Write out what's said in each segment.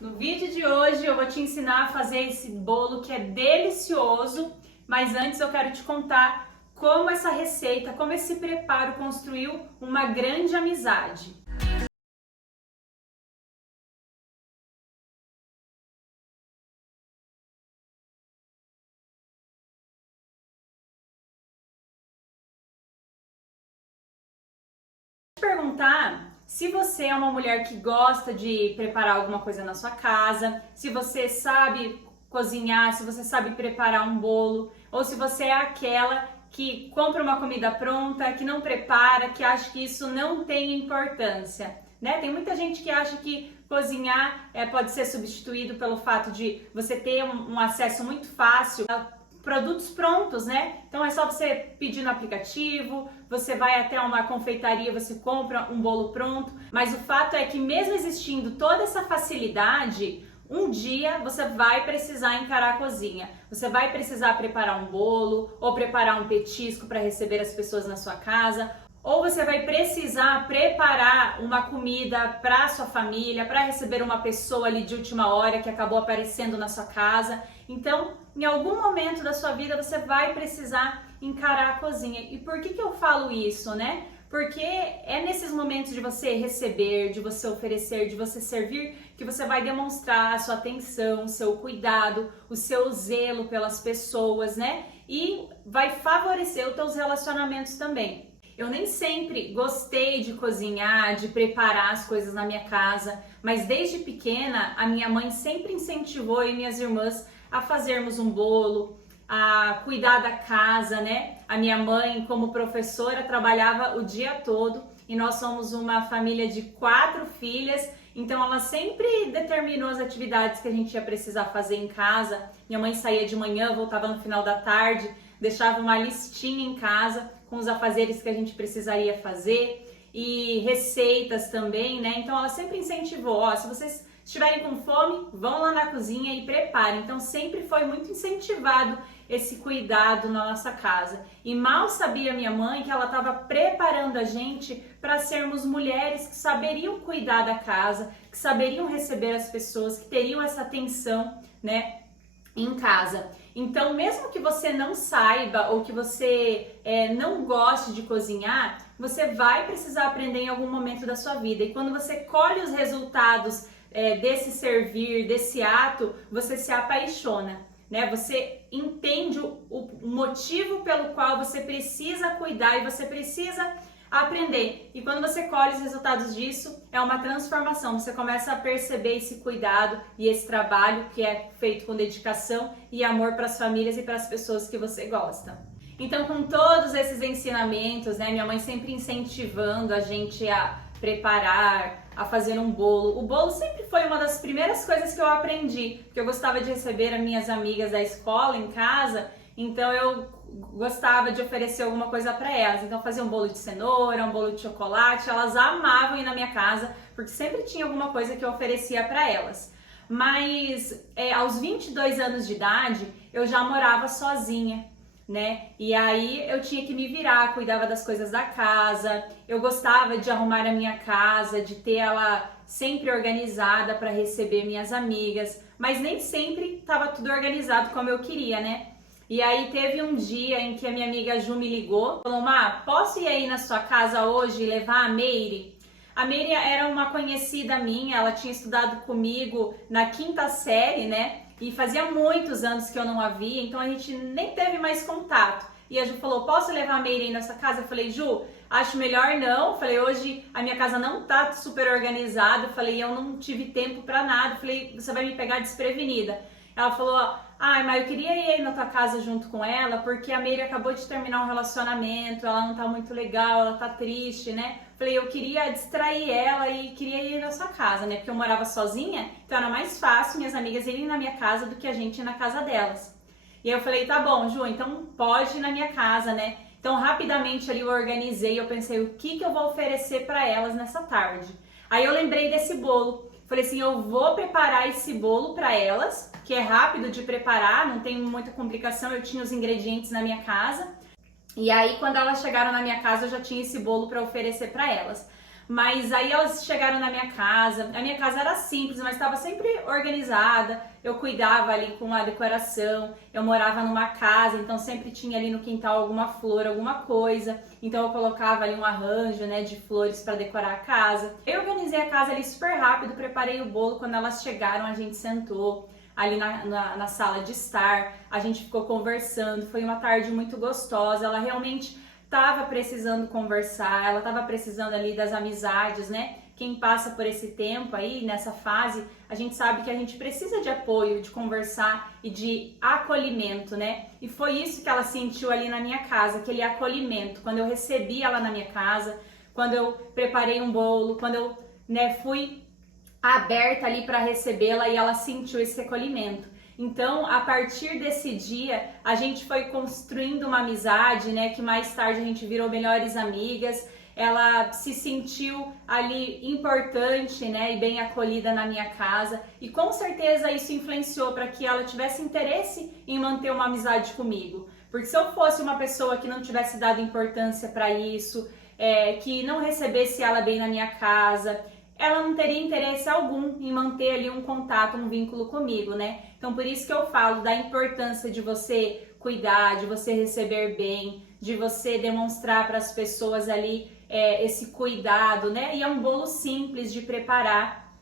No vídeo de hoje eu vou te ensinar a fazer esse bolo que é delicioso, mas antes eu quero te contar como essa receita, como esse preparo construiu uma grande amizade. Perguntar se você é uma mulher que gosta de preparar alguma coisa na sua casa, se você sabe cozinhar, se você sabe preparar um bolo, ou se você é aquela que compra uma comida pronta, que não prepara, que acha que isso não tem importância, né? Tem muita gente que acha que cozinhar pode ser substituído pelo fato de você ter um acesso muito fácil produtos prontos, né? Então é só você pedir no aplicativo, você vai até uma confeitaria, você compra um bolo pronto, mas o fato é que mesmo existindo toda essa facilidade, um dia você vai precisar encarar a cozinha. Você vai precisar preparar um bolo ou preparar um petisco para receber as pessoas na sua casa, ou você vai precisar preparar uma comida para sua família, para receber uma pessoa ali de última hora que acabou aparecendo na sua casa. Então, em algum momento da sua vida você vai precisar encarar a cozinha. E por que eu falo isso, né? Porque é nesses momentos de você receber, de você oferecer, de você servir, que você vai demonstrar a sua atenção, o seu cuidado, o seu zelo pelas pessoas, né? E vai favorecer os teus relacionamentos também. Eu nem sempre gostei de cozinhar, de preparar as coisas na minha casa, mas desde pequena a minha mãe sempre incentivou eu e minhas irmãs a fazermos um bolo, a cuidar da casa, né? A minha mãe, como professora, trabalhava o dia todo e nós somos uma família de 4 filhas, então ela sempre determinou as atividades que a gente ia precisar fazer em casa. Minha mãe saía de manhã, voltava no final da tarde, deixava uma listinha em casa com os afazeres que a gente precisaria fazer e receitas também, né? Então ela sempre incentivou, ó, se vocês estiverem com fome, vão lá na cozinha e preparem. Então sempre foi muito incentivado esse cuidado na nossa casa. E mal sabia minha mãe que ela estava preparando a gente para sermos mulheres que saberiam cuidar da casa, que saberiam receber as pessoas, que teriam essa atenção, né, em casa. Então, mesmo que você não saiba ou que você não goste de cozinhar, você vai precisar aprender em algum momento da sua vida. E quando você colhe os resultados desse servir, desse ato, você se apaixona, né? Você entende o motivo pelo qual você precisa cuidar e você precisa aprender. E quando você colhe os resultados disso, é uma transformação. Você começa a perceber esse cuidado e esse trabalho que é feito com dedicação e amor para as famílias e para as pessoas que você gosta. Então, com todos esses ensinamentos, né, minha mãe sempre incentivando a gente a preparar, a fazer um bolo. O bolo sempre foi uma das primeiras coisas que eu aprendi, porque eu gostava de receber as minhas amigas da escola em casa, então eu gostava de oferecer alguma coisa para elas. Então fazia um bolo de cenoura, um bolo de chocolate, elas amavam ir na minha casa, porque sempre tinha alguma coisa que eu oferecia para elas. Mas aos 22 anos de idade, eu já morava sozinha, né? E aí eu tinha que me virar, cuidava das coisas da casa, eu gostava de arrumar a minha casa, de ter ela sempre organizada para receber minhas amigas, mas nem sempre estava tudo organizado como eu queria, né? E aí teve um dia em que a minha amiga Ju me ligou, falou: Má, posso ir aí na sua casa hoje e levar a Meire? A Meire era uma conhecida minha, ela tinha estudado comigo na 5ª série, né? E fazia muitos anos que eu não a via, então a gente nem teve mais contato. E a Ju falou: posso levar a Meire aí nessa casa? Eu falei: Ju, acho melhor não. Eu falei: hoje a minha casa não tá super organizada. Eu falei: eu não tive tempo pra nada. Eu falei: você vai me pegar desprevenida. Ela falou: ai, mas eu queria ir aí na tua casa junto com ela, porque a Meire acabou de terminar um relacionamento, ela não tá muito legal, ela tá triste, né? Falei: eu queria distrair ela e queria ir na sua casa, né? Porque eu morava sozinha, então era mais fácil minhas amigas irem na minha casa do que a gente ir na casa delas. E aí eu falei: tá bom, Ju, então pode ir na minha casa, né? Então rapidamente ali eu organizei, eu pensei o que eu vou oferecer para elas nessa tarde. Aí eu lembrei desse bolo. Falei assim: eu vou preparar esse bolo para elas, que é rápido de preparar, não tem muita complicação, eu tinha os ingredientes na minha casa. E aí, quando elas chegaram na minha casa, eu já tinha esse bolo para oferecer para elas. Mas aí elas chegaram na minha casa. A minha casa era simples, mas estava sempre organizada. Eu cuidava ali com a decoração. Eu morava numa casa, então sempre tinha ali no quintal alguma flor, alguma coisa. Então eu colocava ali um arranjo, né, de flores para decorar a casa. Eu organizei a casa ali super rápido, preparei o bolo. Quando elas chegaram, a gente sentou ali na sala de estar. A gente ficou conversando. Foi uma tarde muito gostosa. Ela realmente tava precisando conversar, ela tava precisando ali das amizades, né? Quem passa por esse tempo aí, nessa fase, a gente sabe que a gente precisa de apoio, de conversar e de acolhimento, né? E foi isso que ela sentiu ali na minha casa, aquele acolhimento. Quando eu recebi ela na minha casa, quando eu preparei um bolo, quando eu, né, fui aberta ali para recebê-la e ela sentiu esse acolhimento. Então, a partir desse dia, a gente foi construindo uma amizade, né, que mais tarde a gente virou melhores amigas. Ela se sentiu ali importante, né, e bem acolhida na minha casa. E com certeza isso influenciou para que ela tivesse interesse em manter uma amizade comigo. Porque se eu fosse uma pessoa que não tivesse dado importância para isso, que não recebesse ela bem na minha casa, ela não teria interesse algum em manter ali um contato, um vínculo comigo, né? Então, por isso que eu falo da importância de você cuidar, de você receber bem, de você demonstrar para as pessoas ali esse cuidado, né? E é um bolo simples de preparar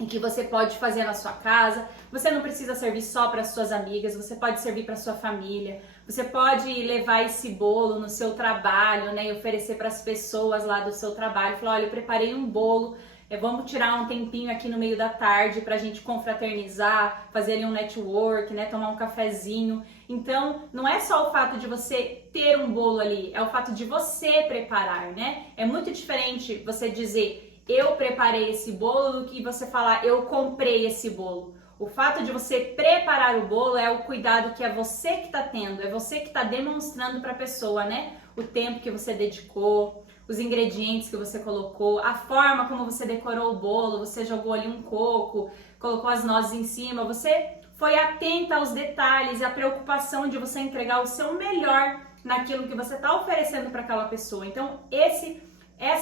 e que você pode fazer na sua casa. Você não precisa servir só para suas amigas, você pode servir para sua família. Você pode levar esse bolo no seu trabalho, né? E oferecer para as pessoas lá do seu trabalho. Falar, olha, eu preparei um bolo. Vamos tirar um tempinho aqui no meio da tarde pra gente confraternizar, fazer ali um network, né, tomar um cafezinho. Então, não é só o fato de você ter um bolo ali, é o fato de você preparar, né? É muito diferente você dizer, eu preparei esse bolo, do que você falar, eu comprei esse bolo. O fato de você preparar o bolo é o cuidado que é você que tá tendo, é você que tá demonstrando pra pessoa, né? O tempo que você dedicou, os ingredientes que você colocou, a forma como você decorou o bolo, você jogou ali um coco, colocou as nozes em cima, você foi atenta aos detalhes, a preocupação de você entregar o seu melhor naquilo que você está oferecendo para aquela pessoa. Então, essa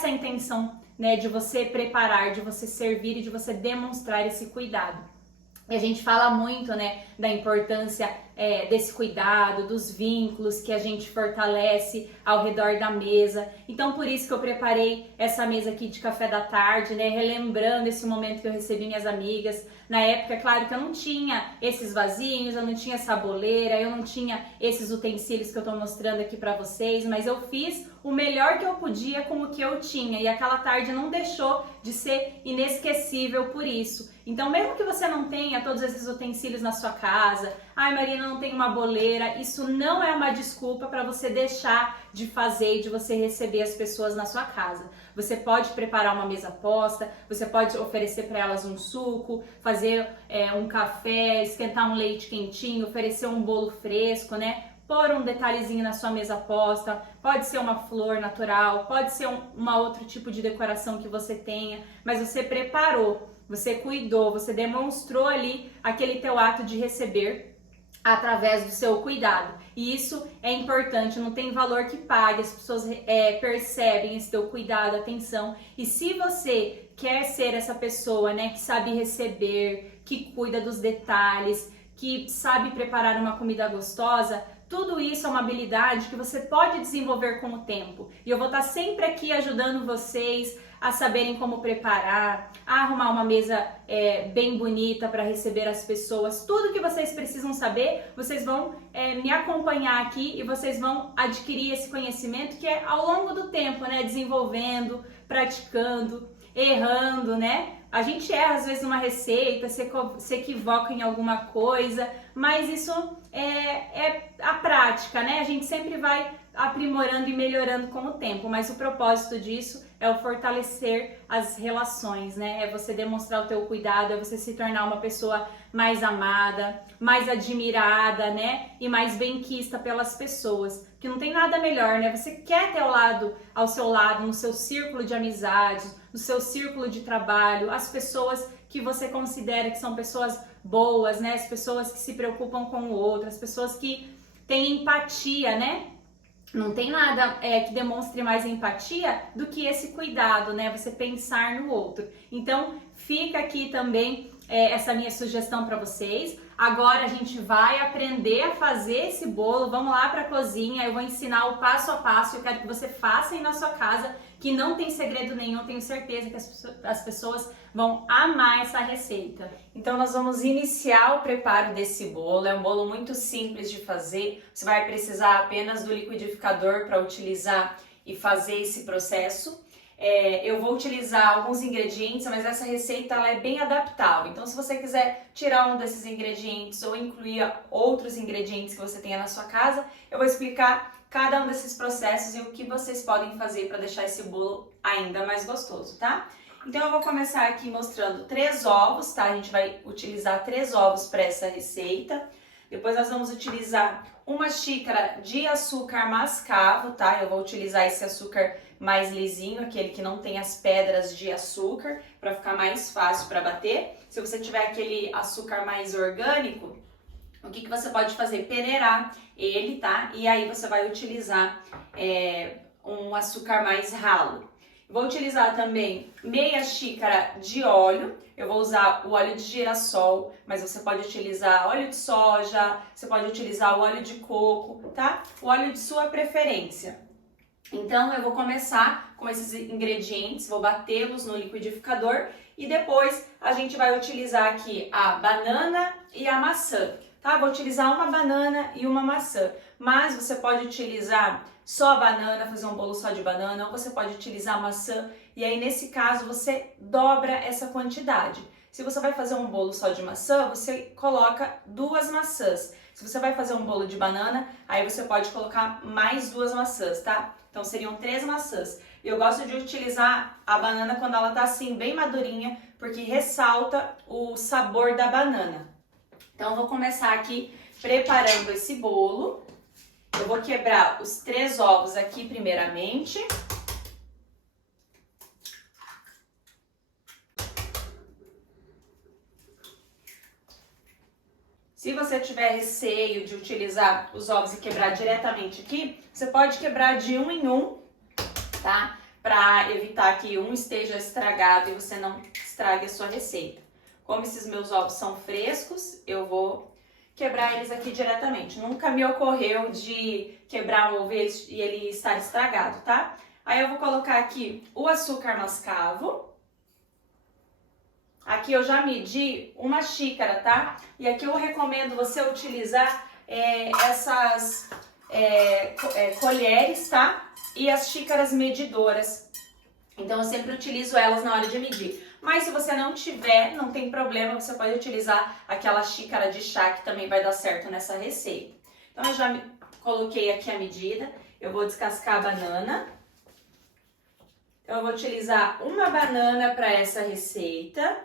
é a intenção, né, de você preparar, de você servir e de você demonstrar esse cuidado. E a gente fala muito, né, da importância desse cuidado, dos vínculos que a gente fortalece ao redor da mesa. Então, por isso que eu preparei essa mesa aqui de café da tarde, né, relembrando esse momento que eu recebi minhas amigas. Na época, é claro que eu não tinha esses vasinhos, eu não tinha essa boleira, eu não tinha esses utensílios que eu tô mostrando aqui pra vocês, mas eu fiz o melhor que eu podia com o que eu tinha. E aquela tarde não deixou de ser inesquecível por isso. Então, mesmo que você não tenha todos esses utensílios na sua casa, ai, Marina, não tem uma boleira, isso não é uma desculpa para você deixar de fazer e de você receber as pessoas na sua casa. Você pode preparar uma mesa posta, você pode oferecer para elas um suco, fazer um café, esquentar um leite quentinho, oferecer um bolo fresco, né? Pôr um detalhezinho na sua mesa posta, pode ser uma flor natural, pode ser uma outro tipo de decoração que você tenha, mas você preparou. Você cuidou, você demonstrou ali aquele teu ato de receber através do seu cuidado. E isso é importante, não tem valor que pague, as pessoas percebem esse teu cuidado, atenção. E se você quer ser essa pessoa, né, que sabe receber, que cuida dos detalhes, que sabe preparar uma comida gostosa, tudo isso é uma habilidade que você pode desenvolver com o tempo. E eu vou estar sempre aqui ajudando vocês a saberem como preparar, a arrumar uma mesa bem bonita para receber as pessoas. Tudo que vocês precisam saber, vocês vão me acompanhar aqui e vocês vão adquirir esse conhecimento que é ao longo do tempo, né? Praticando, errando, né? A gente erra às vezes numa receita, se equivoca em alguma coisa, mas isso é a prática, né? A gente sempre vai aprimorando e melhorando com o tempo, mas o propósito disso é o fortalecer as relações, né? É você demonstrar o teu cuidado, é você se tornar uma pessoa mais amada, mais admirada, né? E mais benquista pelas pessoas, que não tem nada melhor, né? Você quer ter ao seu lado, no seu círculo de amizades, no seu círculo de trabalho, as pessoas que você considera que são pessoas boas, né? As pessoas que se preocupam com o outro, as pessoas que têm empatia, né? Não tem nada que demonstre mais empatia do que esse cuidado, né? Você pensar no outro. Então, fica aqui também essa minha sugestão para vocês. Agora a gente vai aprender a fazer esse bolo. Vamos lá para a cozinha. Eu vou ensinar o passo a passo. Eu quero que você faça aí na sua casa, que não tem segredo nenhum. Tenho certeza que as pessoas vão amar essa receita. Então nós vamos iniciar o preparo desse bolo. É um bolo muito simples de fazer. Você vai precisar apenas do liquidificador para utilizar e fazer esse processo. Eu vou utilizar alguns ingredientes, mas essa receita ela é bem adaptável. Então, se você quiser tirar um desses ingredientes ou incluir outros ingredientes que você tenha na sua casa, eu vou explicar cada um desses processos e o que vocês podem fazer para deixar esse bolo ainda mais gostoso, tá? Então, eu vou começar aqui mostrando 3 ovos, tá? A gente vai utilizar 3 ovos para essa receita. Depois nós vamos utilizar 1 xícara de açúcar mascavo, tá? Eu vou utilizar esse açúcar mais lisinho, aquele que não tem as pedras de açúcar, para ficar mais fácil para bater. Se você tiver aquele açúcar mais orgânico, o que você pode fazer? Peneirar ele, tá? E aí você vai utilizar um açúcar mais ralo. Vou utilizar também meia xícara de óleo. Eu vou usar o óleo de girassol, mas você pode utilizar óleo de soja, você pode utilizar o óleo de coco, tá? O óleo de sua preferência. Então eu vou começar com esses ingredientes, vou batê-los no liquidificador e depois a gente vai utilizar aqui a banana e a maçã, tá? Vou utilizar uma banana e uma maçã, mas você pode utilizar só a banana, fazer um bolo só de banana, ou você pode utilizar a maçã e aí nesse caso você dobra essa quantidade. Se você vai fazer um bolo só de maçã, você coloca 2 maçãs. Se você vai fazer um bolo de banana, aí você pode colocar mais 2 maçãs, tá? Então seriam 3 maçãs. Eu gosto de utilizar a banana quando ela tá assim bem madurinha, porque ressalta o sabor da banana. Então eu vou começar aqui preparando esse bolo. Eu vou quebrar os 3 ovos aqui primeiramente. Se você tiver receio de utilizar os ovos e quebrar diretamente aqui, você pode quebrar de 1 em 1, tá? Para evitar que um esteja estragado e você não estrague a sua receita. Como esses meus ovos são frescos, eu vou quebrar eles aqui diretamente. Nunca me ocorreu de quebrar um ovo e ele estar estragado, tá? Aí eu vou colocar aqui o açúcar mascavo. Aqui eu já medi 1 xícara, tá? E aqui eu recomendo você utilizar essas colheres, tá? E as xícaras medidoras. Então eu sempre utilizo elas na hora de medir. Mas se você não tiver, não tem problema, você pode utilizar aquela xícara de chá que também vai dar certo nessa receita. Então eu já coloquei aqui a medida. Eu vou descascar a banana. Então eu vou utilizar 1 banana para essa receita.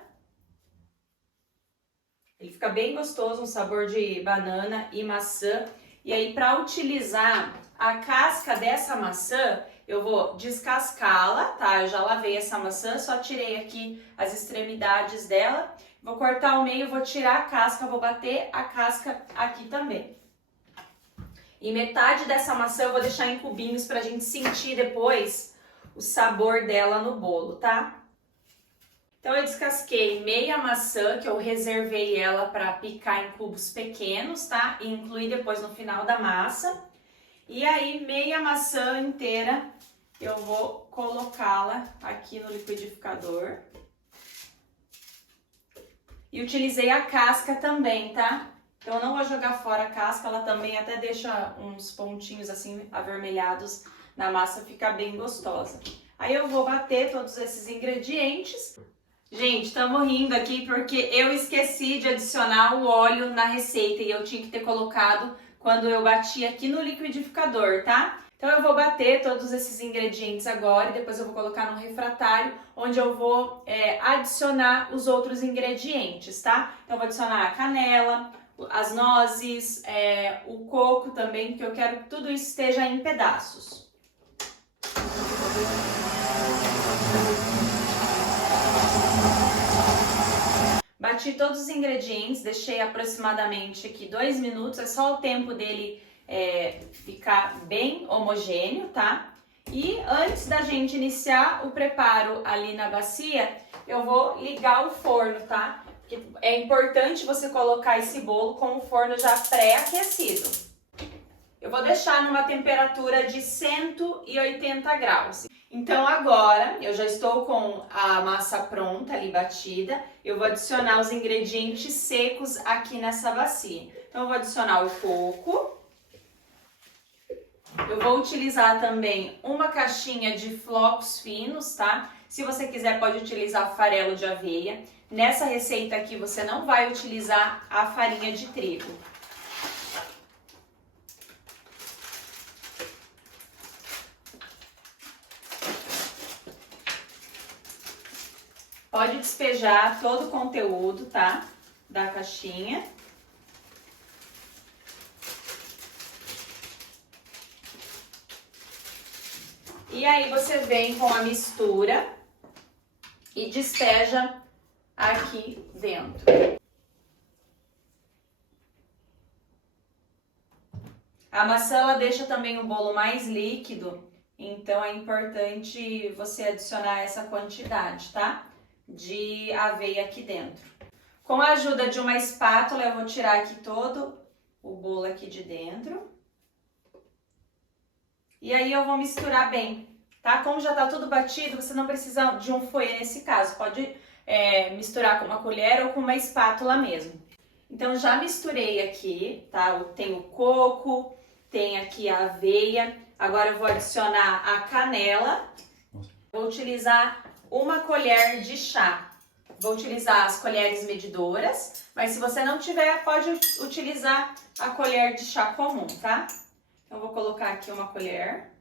Ele fica bem gostoso, um sabor de banana e maçã. E aí, para utilizar a casca dessa maçã, eu vou descascá-la, tá? Eu já lavei essa maçã, só tirei aqui as extremidades dela. Vou cortar ao meio, vou tirar a casca, vou bater a casca aqui também. E metade dessa maçã eu vou deixar em cubinhos pra gente sentir depois o sabor dela no bolo, tá? Então eu descasquei meia maçã, que eu reservei ela para picar em cubos pequenos, tá? E incluir depois no final da massa. E aí meia maçã inteira eu vou colocá-la aqui no liquidificador. E utilizei a casca também, tá? Então eu não vou jogar fora a casca, ela também até deixa uns pontinhos assim avermelhados na massa, fica bem gostosa. Aí eu vou bater todos esses ingredientes. Gente, estamos rindo aqui porque eu esqueci de adicionar o óleo na receita e eu tinha que ter colocado quando eu bati aqui no liquidificador, tá? Então eu vou bater todos esses ingredientes agora e depois eu vou colocar no refratário, onde eu vou adicionar os outros ingredientes, tá? Então eu vou adicionar a canela, as nozes, o coco também, porque eu quero que tudo isso esteja em pedaços. Bati todos os ingredientes, deixei aproximadamente aqui 2 minutos, é só o tempo dele ficar bem homogêneo, tá? E antes da gente iniciar o preparo ali na bacia, eu vou ligar o forno, tá? Porque é importante você colocar esse bolo com o forno já pré-aquecido. Eu vou deixar numa temperatura de 180 graus. Então agora, eu já estou com a massa pronta ali batida, eu vou adicionar os ingredientes secos aqui nessa bacia. Então eu vou adicionar o coco. Eu vou utilizar também uma caixinha de flocos finos, tá? Se você quiser, pode utilizar farelo de aveia. Nessa receita aqui, você não vai utilizar a farinha de trigo. Pode despejar todo o conteúdo, tá? Da caixinha. E aí você vem com a mistura e despeja aqui dentro. A maçã ela deixa também o bolo mais líquido, então é importante você adicionar essa quantidade, tá? De aveia aqui dentro. Com a ajuda de uma espátula eu vou tirar aqui todo o bolo aqui de dentro. E aí eu vou misturar bem, tá? Como já tá tudo batido, você não precisa de um fouet nesse caso. Pode misturar com uma colher ou com uma espátula mesmo. Então já misturei aqui, tá? Tem o coco, tem aqui a aveia. Agora eu vou adicionar a canela. Vou utilizar uma colher de chá. Vou utilizar as colheres medidoras, mas se você não tiver, pode utilizar a colher de chá comum, tá? Então, vou colocar aqui uma colher.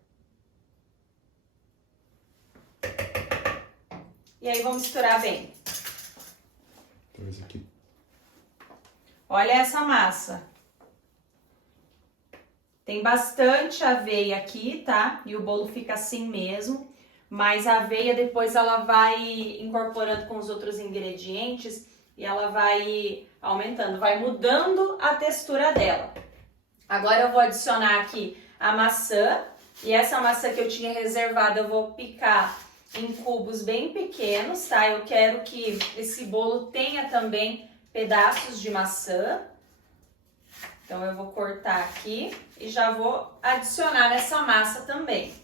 E aí, vou misturar bem. Aqui. Olha essa massa. Tem bastante aveia aqui, tá? E o bolo fica assim mesmo. Mas a aveia, depois, ela vai incorporando com os outros ingredientes e ela vai aumentando, vai mudando a textura dela. Agora eu vou adicionar aqui a maçã, e essa maçã que eu tinha reservado eu vou picar em cubos bem pequenos, tá? Eu quero que esse bolo tenha também pedaços de maçã. Então eu vou cortar aqui e já vou adicionar nessa massa também.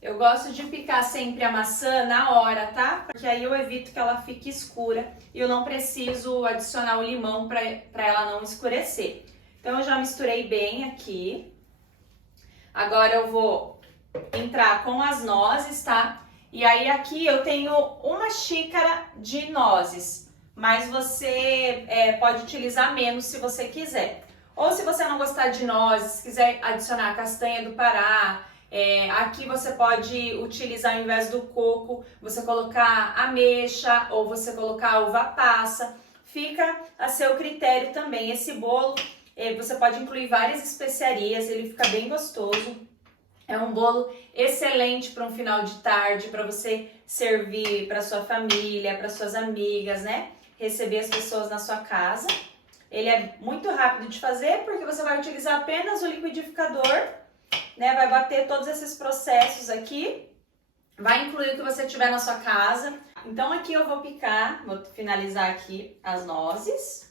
Eu gosto de picar sempre a maçã na hora, tá? Porque aí eu evito que ela fique escura e eu não preciso adicionar o limão para ela não escurecer. Então, eu já misturei bem aqui. Agora, eu vou entrar com as nozes, tá? E aí, aqui eu tenho uma xícara de nozes, mas você pode utilizar menos se você quiser. Ou se você não gostar de nozes, quiser adicionar a castanha do Pará, aqui você pode utilizar, ao invés do coco, você colocar ameixa ou você colocar uva passa. Fica a seu critério também. Esse bolo... Você pode incluir várias especiarias, ele fica bem gostoso. É um bolo excelente para um final de tarde, para você servir para sua família, para suas amigas, né? Receber as pessoas na sua casa. Ele é muito rápido de fazer porque você vai utilizar apenas o liquidificador, né? Vai bater todos esses processos aqui, vai incluir o que você tiver na sua casa. Então aqui eu vou picar, vou finalizar aqui as nozes.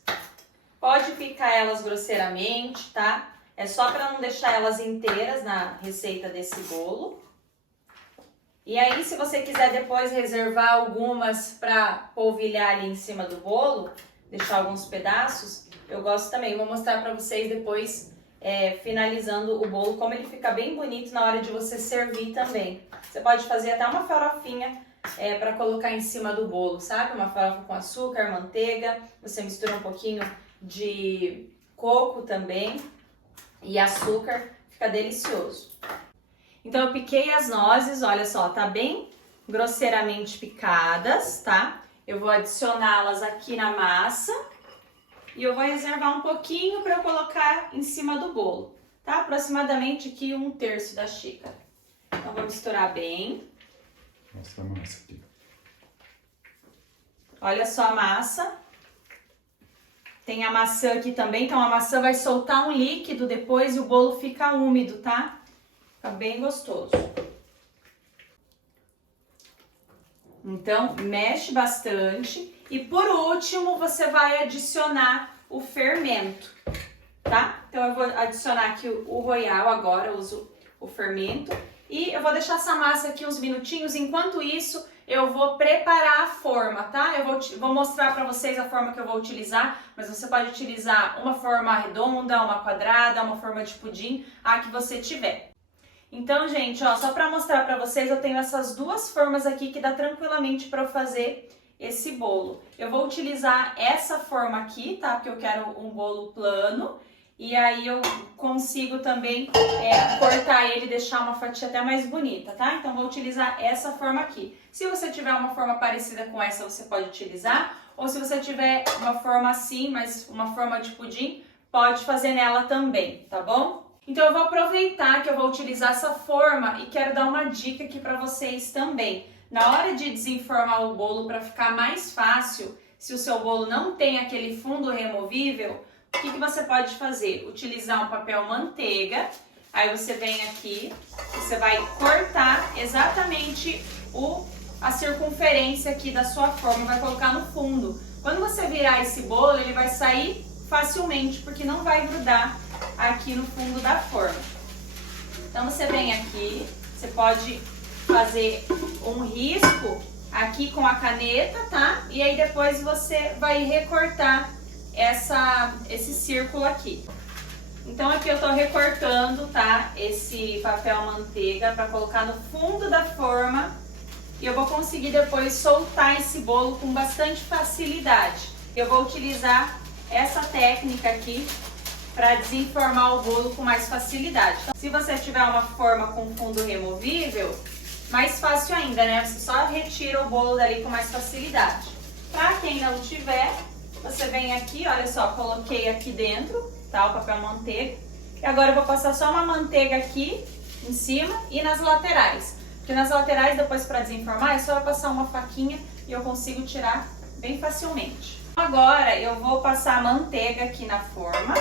Pode picar elas grosseiramente, tá? É só para não deixar elas inteiras na receita desse bolo. E aí, se você quiser depois reservar algumas para polvilhar ali em cima do bolo, deixar alguns pedaços, eu gosto também. Vou mostrar para vocês depois, finalizando o bolo, como ele fica bem bonito na hora de você servir também. Você pode fazer até uma farofinha para colocar em cima do bolo, sabe? Uma farofa com açúcar, manteiga, você mistura um pouquinho de coco também e açúcar, fica delicioso. Então eu piquei as nozes, olha só, tá bem grosseiramente picadas, tá? Eu vou adicioná-las aqui na massa e eu vou reservar um pouquinho para eu colocar em cima do bolo, tá? Aproximadamente aqui 1/3 da xícara. Então vou misturar bem. Mostra a massa aqui. Olha só a massa. Tem a maçã aqui também, então a maçã vai soltar um líquido depois e o bolo fica úmido, tá? Fica bem gostoso. Então, mexe bastante. E por último, você vai adicionar o fermento, tá? Então, eu vou adicionar aqui o Royal agora, eu uso o fermento. E eu vou deixar essa massa aqui uns minutinhos. Enquanto isso, eu vou preparar a forma, tá? Eu vou mostrar pra vocês a forma que eu vou utilizar, mas você pode utilizar uma forma redonda, uma quadrada, uma forma de pudim, a que você tiver. Então, gente, ó, só pra mostrar pra vocês, eu tenho essas duas formas aqui que dá tranquilamente pra eu fazer esse bolo. Eu vou utilizar essa forma aqui, tá? Porque eu quero um bolo plano. E aí eu consigo também cortar ele e deixar uma fatia até mais bonita, tá? Então vou utilizar essa forma aqui. Se você tiver uma forma parecida com essa, você pode utilizar. Ou se você tiver uma forma assim, mas uma forma de pudim, pode fazer nela também, tá bom? Então eu vou aproveitar que eu vou utilizar essa forma e quero dar uma dica aqui para vocês também. Na hora de desenformar o bolo, para ficar mais fácil, se o seu bolo não tem aquele fundo removível, o que você pode fazer? Utilizar um papel manteiga, aí você vem aqui, você vai cortar exatamente a circunferência aqui da sua forma, vai colocar no fundo. Quando você virar esse bolo, ele vai sair facilmente, porque não vai grudar aqui no fundo da forma. Então você vem aqui, você pode fazer um risco aqui com a caneta, tá? E aí depois você vai recortar esse círculo aqui. Então aqui eu tô recortando, tá? Esse papel manteiga para colocar no fundo da forma e eu vou conseguir depois soltar esse bolo com bastante facilidade. Eu vou utilizar essa técnica aqui para desenformar o bolo com mais facilidade. Então, se você tiver uma forma com fundo removível, mais fácil ainda, né? Você só retira o bolo dali com mais facilidade. Para quem não tiver, você vem aqui, olha só, coloquei aqui dentro, tá, o papel manteiga. E agora eu vou passar só uma manteiga aqui em cima e nas laterais. Porque nas laterais, depois para desenformar, é só eu passar uma faquinha e eu consigo tirar bem facilmente. Agora eu vou passar a manteiga aqui na forma.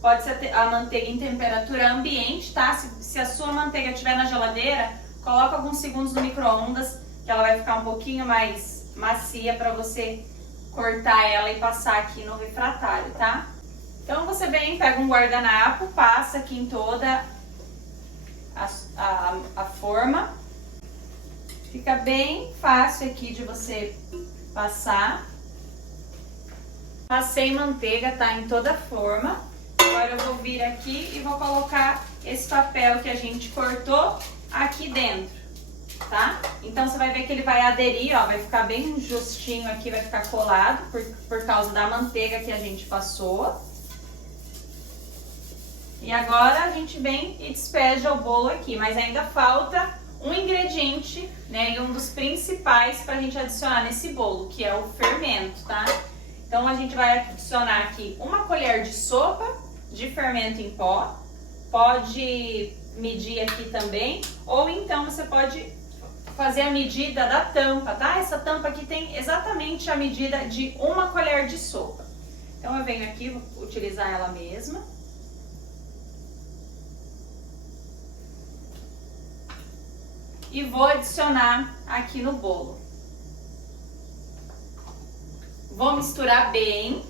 Pode ser a manteiga em temperatura ambiente, tá? Se a sua manteiga estiver na geladeira, coloca alguns segundos no micro-ondas, que ela vai ficar um pouquinho mais macia para você cortar ela e passar aqui no refratário, tá? Então você vem, pega um guardanapo, passa aqui em toda a forma. Fica bem fácil aqui de você passar. Passei manteiga, tá? Em toda a forma. Agora eu vou vir aqui e vou colocar esse papel que a gente cortou aqui dentro, tá? Então você vai ver que ele vai aderir, ó, vai ficar bem justinho aqui, vai ficar colado por causa da manteiga que a gente passou. E agora a gente vem e despeja o bolo aqui, mas ainda falta um ingrediente, né, e um dos principais pra gente adicionar nesse bolo, que é o fermento, tá? Então a gente vai adicionar aqui uma colher de sopa de fermento em pó, pode medir aqui também, ou então você pode fazer a medida da tampa, tá? Essa tampa aqui tem exatamente a medida de uma colher de sopa. Então eu venho aqui, vou utilizar ela mesma. E vou adicionar aqui no bolo. Vou misturar bem.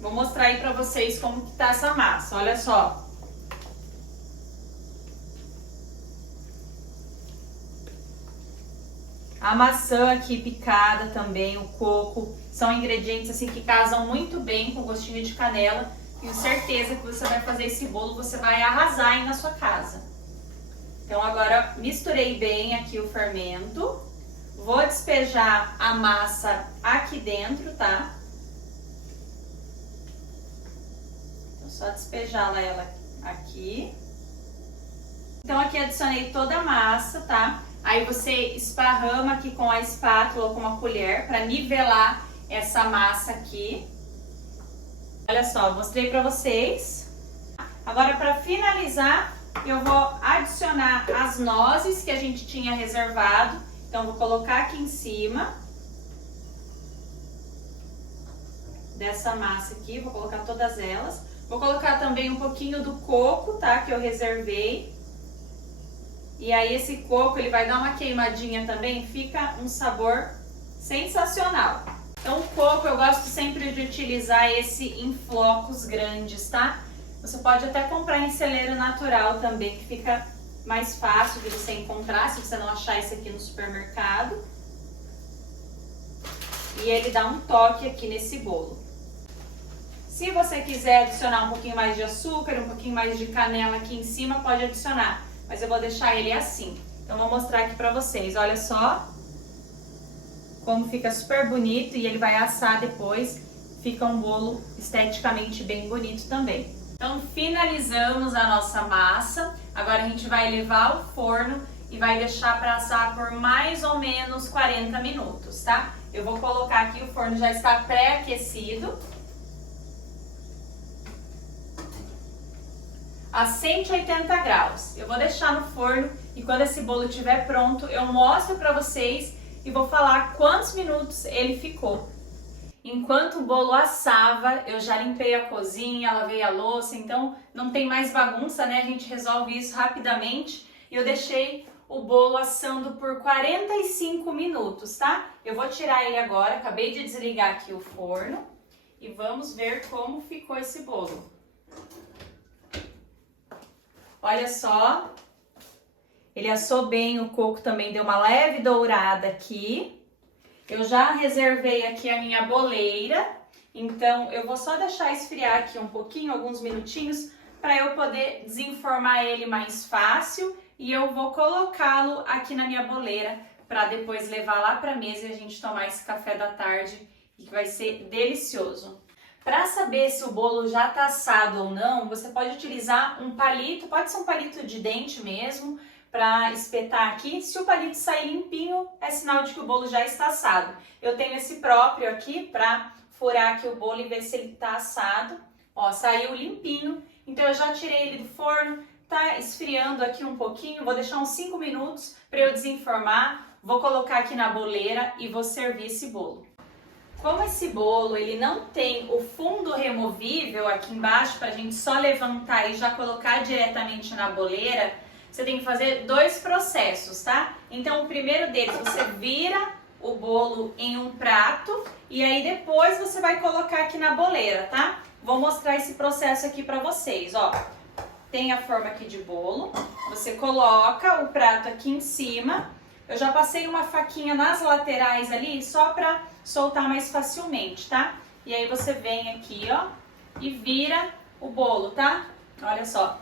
Vou mostrar aí pra vocês como que tá essa massa, olha só. A maçã aqui picada também, o coco, são ingredientes assim que casam muito bem com gostinho de canela. Tenho certeza que você vai fazer esse bolo, você vai arrasar aí na sua casa. Então agora misturei bem aqui o fermento. Vou despejar a massa aqui dentro, tá? Então só despejar ela aqui. Então aqui adicionei toda a massa, tá? Aí você esparrama aqui com a espátula ou com uma colher para nivelar essa massa aqui. Olha só, mostrei para vocês. Agora para finalizar, eu vou adicionar as nozes que a gente tinha reservado. Então vou colocar aqui em cima. dessa massa aqui, vou colocar todas elas. Vou colocar também um pouquinho do coco, tá? Que eu reservei. E aí esse coco, ele vai dar uma queimadinha também, fica um sabor sensacional. Então o coco eu gosto sempre de utilizar esse em flocos grandes, tá? Você pode até comprar em celeiro natural também, que fica mais fácil de você encontrar, se você não achar esse aqui no supermercado. E ele dá um toque aqui nesse bolo. Se você quiser adicionar um pouquinho mais de açúcar, um pouquinho mais de canela aqui em cima, pode adicionar. Mas eu vou deixar ele assim. Então, vou mostrar aqui pra vocês. Olha só como fica super bonito e ele vai assar depois. Fica um bolo esteticamente bem bonito também. Então, finalizamos a nossa massa. Agora a gente vai levar ao forno e vai deixar para assar por mais ou menos 40 minutos, tá? Eu vou colocar aqui, o forno já está pré-aquecido. A 180 graus. Eu vou deixar no forno e quando esse bolo estiver pronto, eu mostro para vocês e vou falar quantos minutos ele ficou. Enquanto o bolo assava, eu já limpei a cozinha, lavei a louça, então não tem mais bagunça, né? A gente resolve isso rapidamente. E eu deixei o bolo assando por 45 minutos, tá? Eu vou tirar ele agora, acabei de desligar aqui o forno e vamos ver como ficou esse bolo. Olha só, ele assou bem, o coco também deu uma leve dourada aqui. Eu já reservei aqui a minha boleira, então eu vou só deixar esfriar aqui um pouquinho, alguns minutinhos, para eu poder desenformar ele mais fácil. E eu vou colocá-lo aqui na minha boleira para depois levar lá para a mesa e a gente tomar esse café da tarde, que vai ser delicioso. Para saber se o bolo já está assado ou não, você pode utilizar um palito, pode ser um palito de dente mesmo, para espetar aqui. Se o palito sair limpinho, é sinal de que o bolo já está assado. Eu tenho esse próprio aqui para furar aqui o bolo e ver se ele está assado. Ó, saiu limpinho, então eu já tirei ele do forno, tá esfriando aqui um pouquinho, vou deixar uns 5 minutos para eu desenformar, vou colocar aqui na boleira e vou servir esse bolo. Como esse bolo ele não tem o fundo removível aqui embaixo para a gente só levantar e já colocar diretamente na boleira, você tem que fazer 2 processos, tá? Então o primeiro deles, você vira o bolo em um prato e aí depois você vai colocar aqui na boleira, tá? Vou mostrar esse processo aqui para vocês, ó. Tem a forma aqui de bolo, você coloca o prato aqui em cima. Eu já passei uma faquinha nas laterais ali só para soltar mais facilmente, tá? E aí você vem aqui, ó, e vira o bolo, tá? Olha só.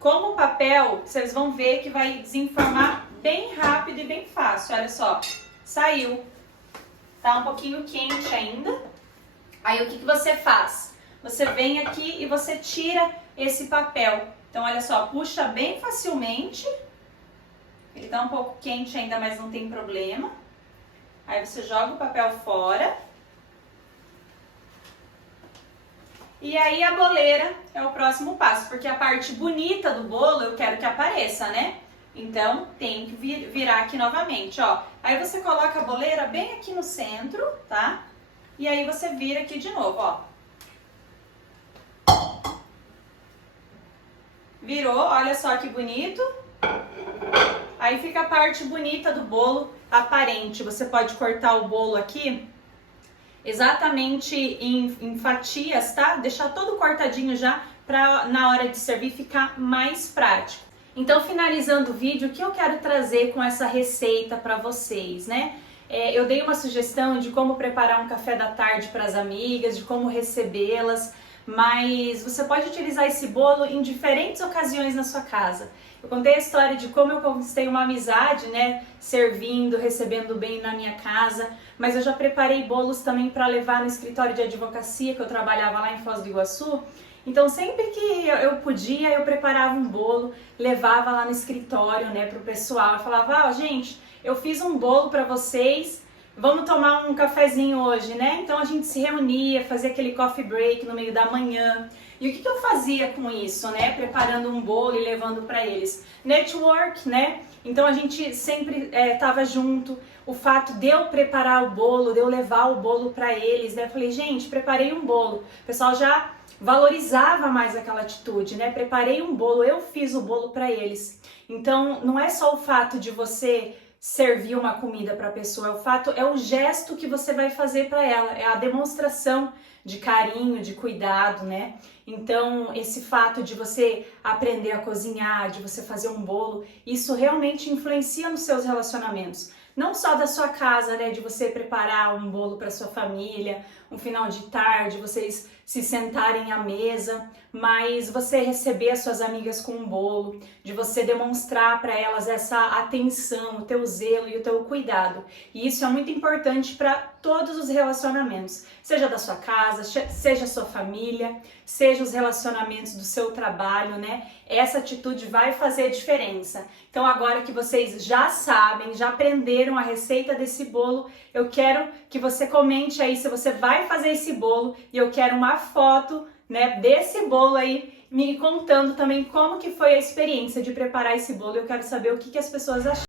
Como o papel, vocês vão ver que vai desenformar bem rápido e bem fácil. Olha só, saiu. Tá um pouquinho quente ainda. Aí o que você faz? Você vem aqui e você tira esse papel. Então olha só, puxa bem facilmente. Ele tá um pouco quente ainda, mas não tem problema. Aí você joga o papel fora. E aí a boleira é o próximo passo, porque a parte bonita do bolo eu quero que apareça, né? Então tem que virar aqui novamente, ó. Aí você coloca a boleira bem aqui no centro, tá? E aí você vira aqui de novo, ó. Virou, olha só que bonito. Aí fica a parte bonita do bolo aparente. Você pode cortar o bolo aqui exatamente em fatias, tá? Deixar todo cortadinho já para na hora de servir ficar mais prático. Então, finalizando o vídeo, o que eu quero trazer com essa receita para vocês, né? Eu dei uma sugestão de como preparar um café da tarde para as amigas, de como recebê-las, mas você pode utilizar esse bolo em diferentes ocasiões na sua casa. Eu contei a história de como eu conquistei uma amizade, né, servindo, recebendo bem na minha casa, mas eu já preparei bolos também para levar no escritório de advocacia que eu trabalhava lá em Foz do Iguaçu. Então sempre que eu podia, eu preparava um bolo, levava lá no escritório, né, pro pessoal. Eu falava, ó, gente, eu fiz um bolo para vocês, vamos tomar um cafezinho hoje, né? Então a gente se reunia, fazia aquele coffee break no meio da manhã. E o que eu fazia com isso, né? Preparando um bolo e levando para eles? Network, né? Então a gente sempre estava junto. o fato de eu preparar o bolo, de eu levar o bolo para eles, né? Eu falei, gente, preparei um bolo. O pessoal já valorizava mais aquela atitude, né? Preparei um bolo, eu fiz o bolo para eles. Então, não é só o fato de você servir uma comida para a pessoa, é o gesto que você vai fazer para ela, é a demonstração de carinho, de cuidado, né? Então, esse fato de você aprender a cozinhar, de você fazer um bolo, isso realmente influencia nos seus relacionamentos. Não só da sua casa, né, de você preparar um bolo para sua família, um final de tarde, vocês se sentarem à mesa, mas você receber as suas amigas com um bolo, de você demonstrar para elas essa atenção, o teu zelo e o teu cuidado. E isso é muito importante para todos os relacionamentos, seja da sua casa, seja a sua família, seja os relacionamentos do seu trabalho, né? Essa atitude vai fazer diferença. Então agora que vocês já sabem, já aprenderam a receita desse bolo, eu quero que você comente aí se você vai fazer esse bolo e eu quero uma foto, né, desse bolo aí, me contando também como que foi a experiência de preparar esse bolo. Eu quero saber o que as pessoas acharam.